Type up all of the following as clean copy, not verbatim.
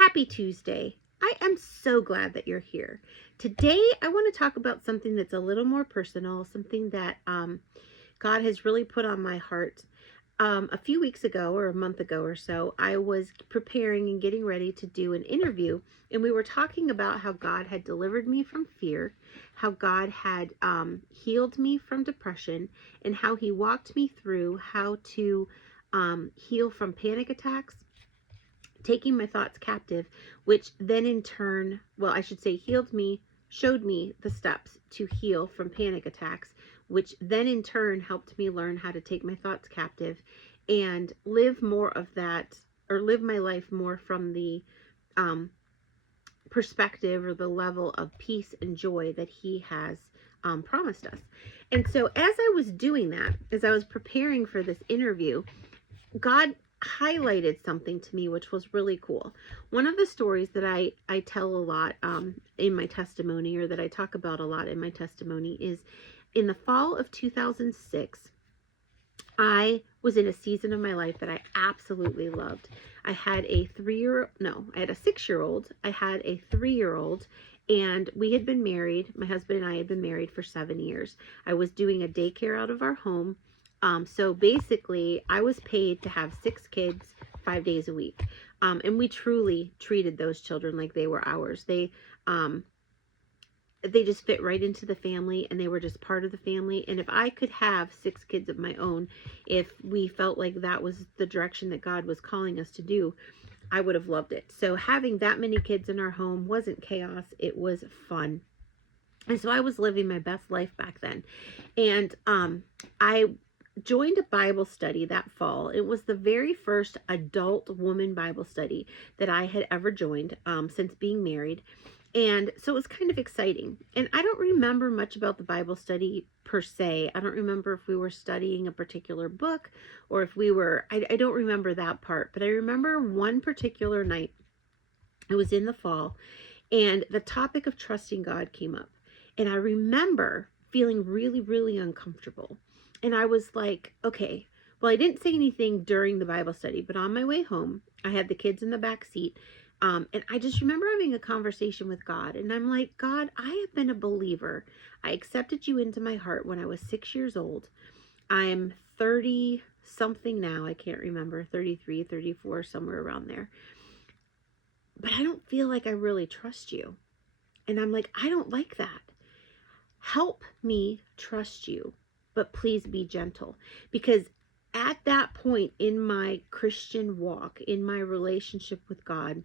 Happy Tuesday. I am so glad that you're here. Today, I want to talk about something that's a little more personal, something that God has really put on my heart. A few weeks ago, or a month ago or so, I was preparing and getting ready to do an interview, and we were talking about how God had delivered me from fear, how God had healed me from depression, and how He walked me through how to heal from panic attacks, taking my thoughts captive, which then in turn, well, I should say, healed me, showed me the steps to heal from panic attacks, which then in turn helped me learn how to take my thoughts captive and live more of that, or live my life more from the perspective or the level of peace and joy that He has promised us. And so as I was doing that, as I was preparing for this interview, God highlighted something to me which was really cool. One of the stories that I tell a lot in my testimony, or that I talk about a lot in my testimony, is in the fall of 2006, I was in a season of my life that I absolutely loved. I had a 6-year-old, I had a 3-year-old, and we had been married. My husband and I had been married for 7 years. I was doing a daycare out of our home. So basically, I was paid to have 6 kids 5 days a week. And we truly treated those children like they were ours. They just fit right into the family, and they were just part of the family. And if I could have 6 kids of my own, if we felt like that was the direction that God was calling us to do, I would have loved it. So having that many kids in our home wasn't chaos. It was fun. And so I was living my best life back then. And I joined a Bible study that fall. It was the very first adult woman Bible study that I had ever joined since being married. And so it was kind of exciting. And I don't remember much about the Bible study per se. I don't remember if we were studying a particular book, or if we were, I don't remember that part. But I remember one particular night, it was in the fall, and the topic of trusting God came up. And I remember feeling really, really uncomfortable. And I was like, okay, well, I didn't say anything during the Bible study, but on my way home, I had the kids in the back seat. And I just remember having a conversation with God. And I'm like, God, I have been a believer. I accepted you into my heart when I was 6 years old. I'm 30 something now. I can't remember, 33, 34, somewhere around there. But I don't feel like I really trust you. And I'm like, I don't like that. Help me trust you, but please be gentle. Because at that point in my Christian walk, in my relationship with God,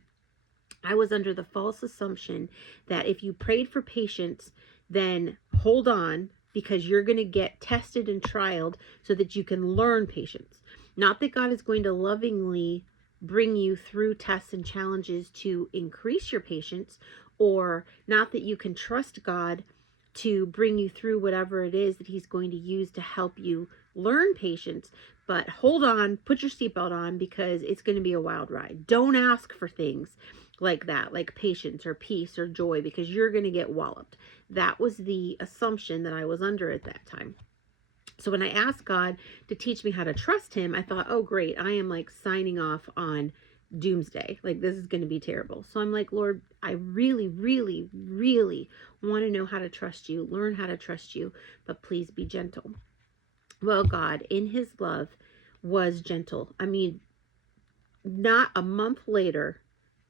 I was under the false assumption that if you prayed for patience, then hold on, because you're going to get tested and trialed so that you can learn patience. Not that God is going to lovingly bring you through tests and challenges to increase your patience, or not that you can trust God to bring you through whatever it is that He's going to use to help you learn patience. But hold on, put your seatbelt on, because it's going to be a wild ride. Don't ask for things like that, like patience or peace or joy, because you're going to get walloped. That was the assumption that I was under at that time. So when I asked God to teach me how to trust Him, I thought, oh great, I am like signing off on doomsday. Like, this is going to be terrible. So I'm like, Lord, I really, really, really want to know how to trust you, learn how to trust you, but please be gentle. Well, God, in His love, was gentle. I mean, not a month later,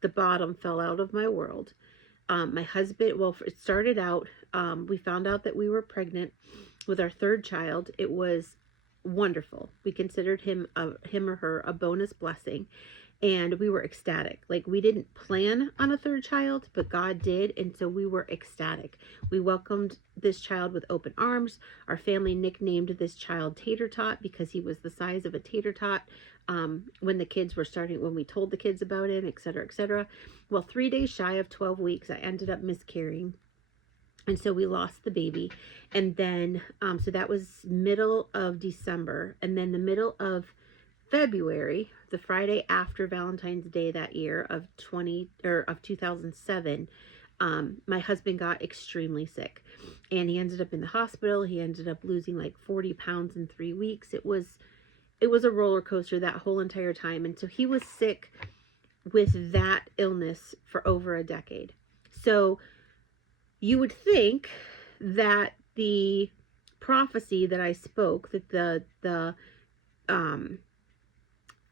the bottom fell out of my world. My husband, well, it started out, we found out that we were pregnant with our 3rd child. It was wonderful. We considered him or her a bonus blessing. And we were ecstatic. Like, we didn't plan on a 3rd child, but God did. And so we were ecstatic. We welcomed this child with open arms. Our family nicknamed this child Tater Tot because he was the size of a tater tot when we told the kids about him, etc., etc. Well, 3 days shy of 12 weeks, I ended up miscarrying. And so we lost the baby. And then, so that was middle of December. And then the middle of February, the Friday after Valentine's Day that year of 2007, my husband got extremely sick, and he ended up in the hospital. He ended up losing like 40 pounds in 3 weeks. It was a roller coaster that whole entire time. And so he was sick with that illness for over a decade. So you would think that the prophecy that I spoke, that the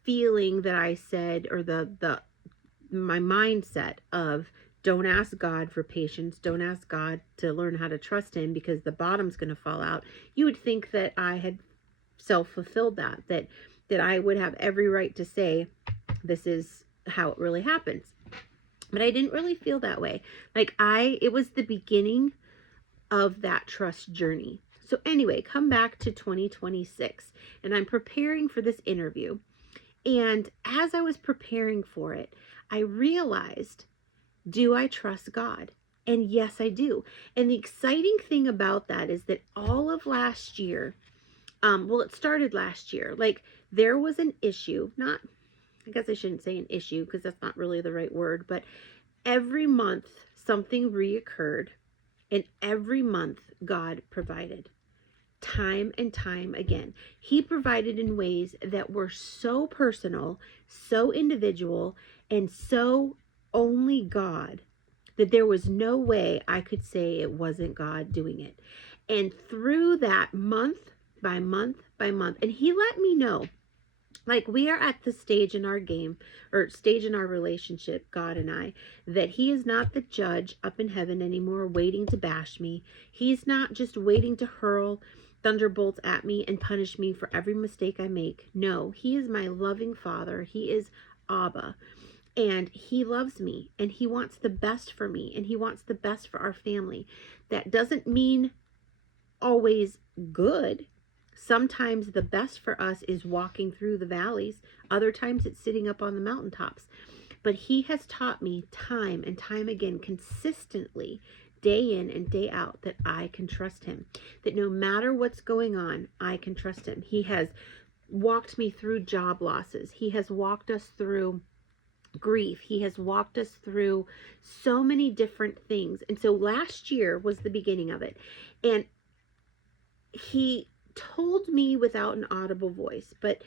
feeling that I said, or the my mindset of don't ask God for patience, don't ask God to learn how to trust him because the bottom's going to fall out. You would think that I had self-fulfilled that I would have every right to say this is how it really happens. But I didn't really feel that way. It was the beginning of that trust journey. So anyway, come back to 2026, and I'm preparing for this interview. And as I was preparing for it, I realized, do I trust God? And yes, I do. And the exciting thing about that is that all of last year, it started last year. There was an issue, I guess I shouldn't say an issue because that's not really the right word, but every month something reoccurred, and every month God provided. Time and time again. He provided in ways that were so personal, so individual, and so only God, that there was no way I could say it wasn't God doing it. And through that, month by month by month, and he let me know, we are at the stage in our game, or stage in our relationship, God and I, that he is not the judge up in heaven anymore waiting to bash me. He's not just waiting to hurl thunderbolts at me and punish me for every mistake I make. No, he is my loving Father. He is Abba, and he loves me, and he wants the best for me, and he wants the best for our family. That doesn't mean always good. Sometimes the best for us is walking through the valleys. Other times it's sitting up on the mountaintops. But he has taught me time and time again, consistently, day in and day out, that I can trust him. That no matter what's going on, I can trust him. He has walked me through job losses. He has walked us through grief. He has walked us through so many different things. And so last year was the beginning of it. And he told me without an audible voice, but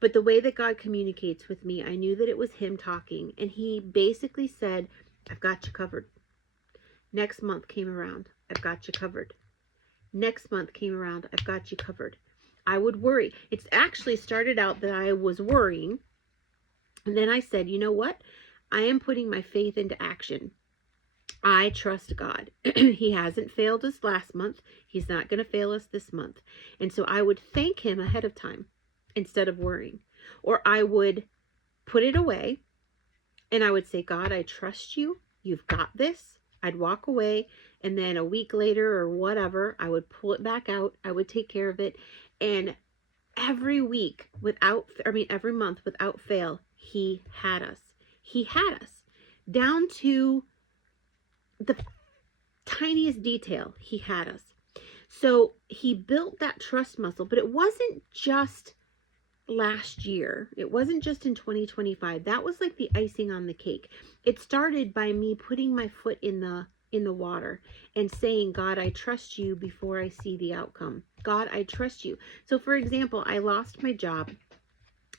the way that God communicates with me, I knew that it was him talking. And he basically said, I've got you covered. Next month came around, I've got you covered. Next month came around, I've got you covered. I would worry. It's actually started out that I was worrying. And then I said, you know what? I am putting my faith into action. I trust God. He hasn't failed us last month. He's not going to fail us this month. And so I would thank him ahead of time instead of worrying. Or I would put it away and I would say, God, I trust you. You've got this. I'd walk away, and then a week later or whatever, I would pull it back out. I would take care of it. And every month without fail, he had us. He had us down to the tiniest detail. He had us. So he built that trust muscle, but it wasn't just last year. It wasn't just in 2025. That was like the icing on the cake. It started by me putting my foot in the water and saying, God, I trust you before I see the outcome. God, I trust you. So for example, I lost my job.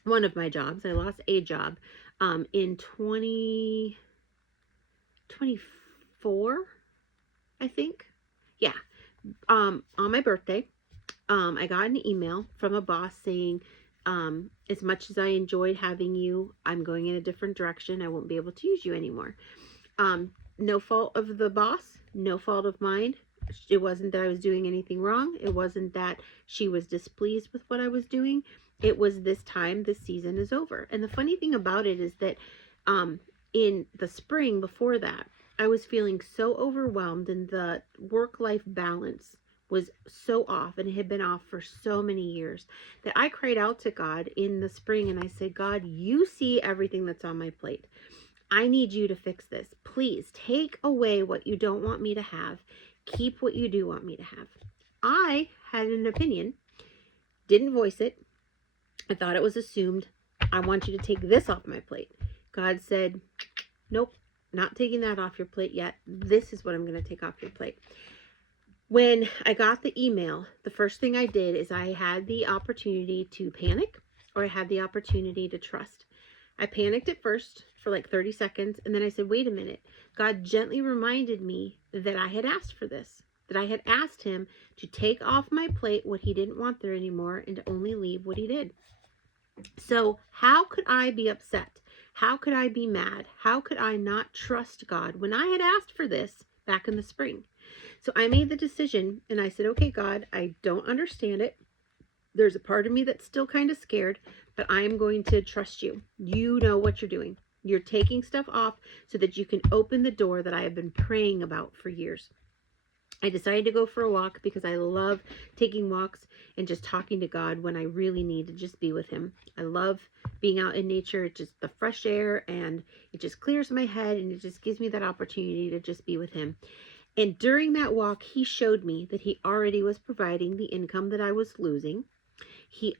One of my jobs. I lost a job in 2024, I think. Yeah. On my birthday, I got an email from a boss saying, as much as I enjoyed having you, I'm going in a different direction. I won't be able to use you anymore. No fault of the boss, no fault of mine. It wasn't that I was doing anything wrong. It wasn't that she was displeased with what I was doing. It was this season is over. And the funny thing about it is that in the spring before that, I was feeling so overwhelmed, and the work-life balance was so off, and it had been off for so many years, that I cried out to God in the spring, and I said, God, you see everything that's on my plate. I need you to fix this. Please take away what you don't want me to have. Keep what you do want me to have. I had an opinion, didn't voice it. I thought it was assumed. I want you to take this off my plate. God said, nope, not taking that off your plate yet. This is what I'm going to take off your plate. When I got the email, the first thing I did is I had the opportunity to panic, or I had the opportunity to trust. I panicked at first for like 30 seconds. And then I said, wait a minute. God gently reminded me that I had asked for this, that I had asked him to take off my plate what he didn't want there anymore and to only leave what he did. So how could I be upset? How could I be mad? How could I not trust God when I had asked for this back in the spring? So I made the decision and I said, okay, God, I don't understand it. There's a part of me that's still kind of scared, but I am going to trust you. You know what you're doing. You're taking stuff off so that you can open the door that I have been praying about for years. I decided to go for a walk because I love taking walks and just talking to God when I really need to just be with him. I love being out in nature. It's just the fresh air and it just clears my head and it just gives me that opportunity to just be with him. And during that walk, he showed me that he already was providing the income that I was losing. He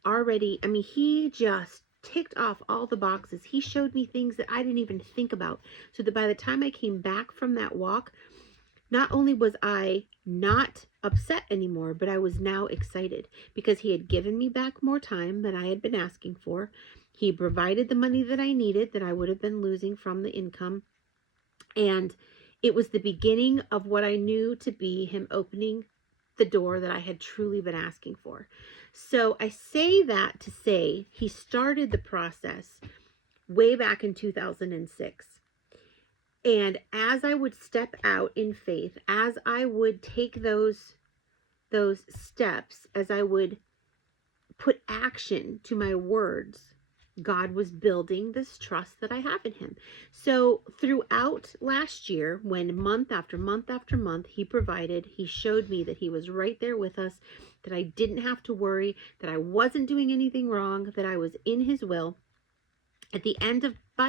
just ticked off all the boxes. He showed me things that I didn't even think about. So that by the time I came back from that walk, not only was I not upset anymore, but I was now excited because he had given me back more time than I had been asking for. He provided the money that I needed that I would have been losing from the income. And it was the beginning of what I knew to be him opening the door that I had truly been asking for. So I say that to say he started the process way back in 2006. And as I would step out in faith, as I would take those steps, as I would put action to my words, God was building this trust that I have in him. So throughout last year, when month after month after month he provided, he showed me that he was right there with us, that I didn't have to worry, that I wasn't doing anything wrong, that I was in his will. By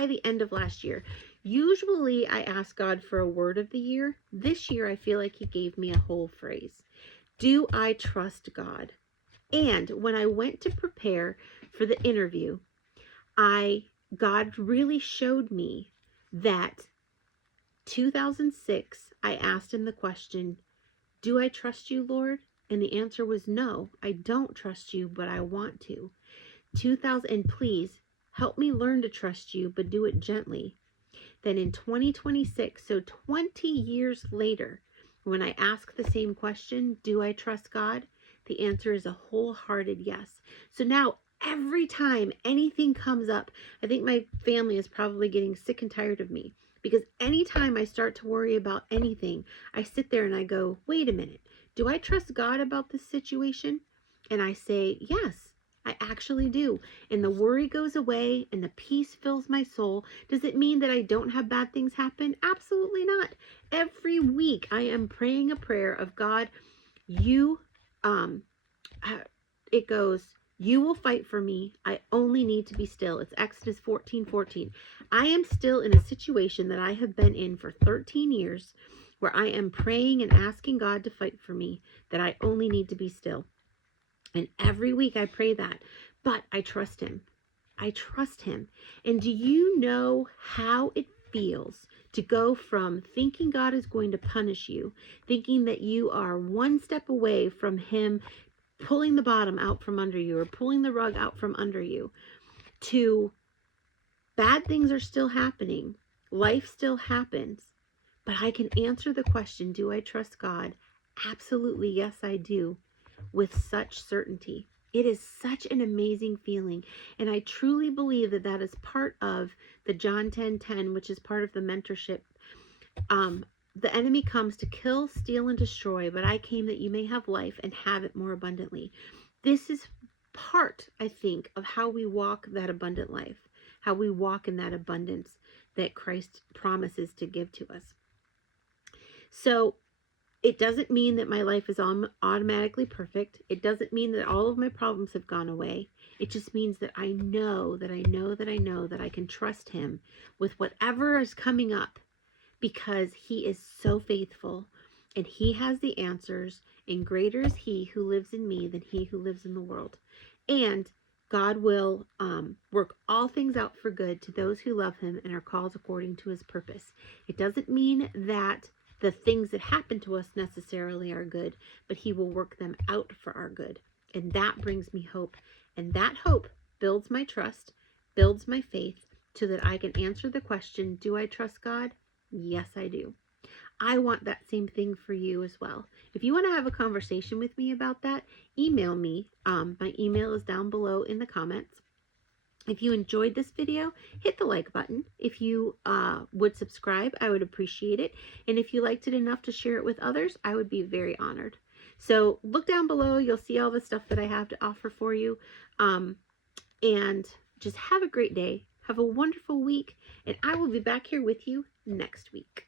the end of last year, usually I ask God for a word of the year. This year, I feel like he gave me a whole phrase. Do I trust God? And when I went to prepare for the interview, God really showed me that 2006, I asked him the question, do I trust you, Lord? And the answer was no, I don't trust you, but I want to. And please help me learn to trust you, but do it gently. Then in 2026, so 20 years later, when I ask the same question, do I trust God? The answer is a wholehearted yes. So now every time anything comes up, I think my family is probably getting sick and tired of me because anytime I start to worry about anything, I sit there and I go, wait a minute, do I trust God about this situation? And I say, yes. I actually do. And the worry goes away and the peace fills my soul. Does it mean that I don't have bad things happen? Absolutely not. Every week I am praying a prayer of God, it goes, you will fight for me. I only need to be still. It's Exodus 14:14. I am still in a situation that I have been in for 13 years where I am praying and asking God to fight for me, that I only need to be still. And every week I pray that, but I trust him. I trust him. And do you know how it feels to go from thinking God is going to punish you, thinking that you are one step away from him pulling the bottom out from under you or pulling the rug out from under you, to bad things are still happening, life still happens, but I can answer the question, do I trust God? Absolutely, yes, I do. With such certainty. It is such an amazing feeling. And I truly believe that that is part of the John 10:10, which is part of the mentorship. The enemy comes to kill, steal, and destroy, but I came that you may have life and have it more abundantly. This is part, I think, of how we walk that abundant life, how we walk in that abundance that Christ promises to give to us. So it doesn't mean that my life is automatically perfect. It doesn't mean that all of my problems have gone away. It just means that I know that I can trust him with whatever is coming up, because he is so faithful and he has the answers, and greater is he who lives in me than he who lives in the world. And God will work all things out for good to those who love him and are called according to his purpose. It doesn't mean that the things that happen to us necessarily are good, but he will work them out for our good. And that brings me hope. And that hope builds my trust, builds my faith, so that I can answer the question, do I trust God? Yes, I do. I want that same thing for you as well. If you want to have a conversation with me about that, email me. My email is down below in the comments. If you enjoyed this video, hit the like button. If you would subscribe, I would appreciate it. And if you liked it enough to share it with others, I would be very honored. So look down below. You'll see all the stuff that I have to offer for you. And just have a great day. Have a wonderful week. And I will be back here with you next week.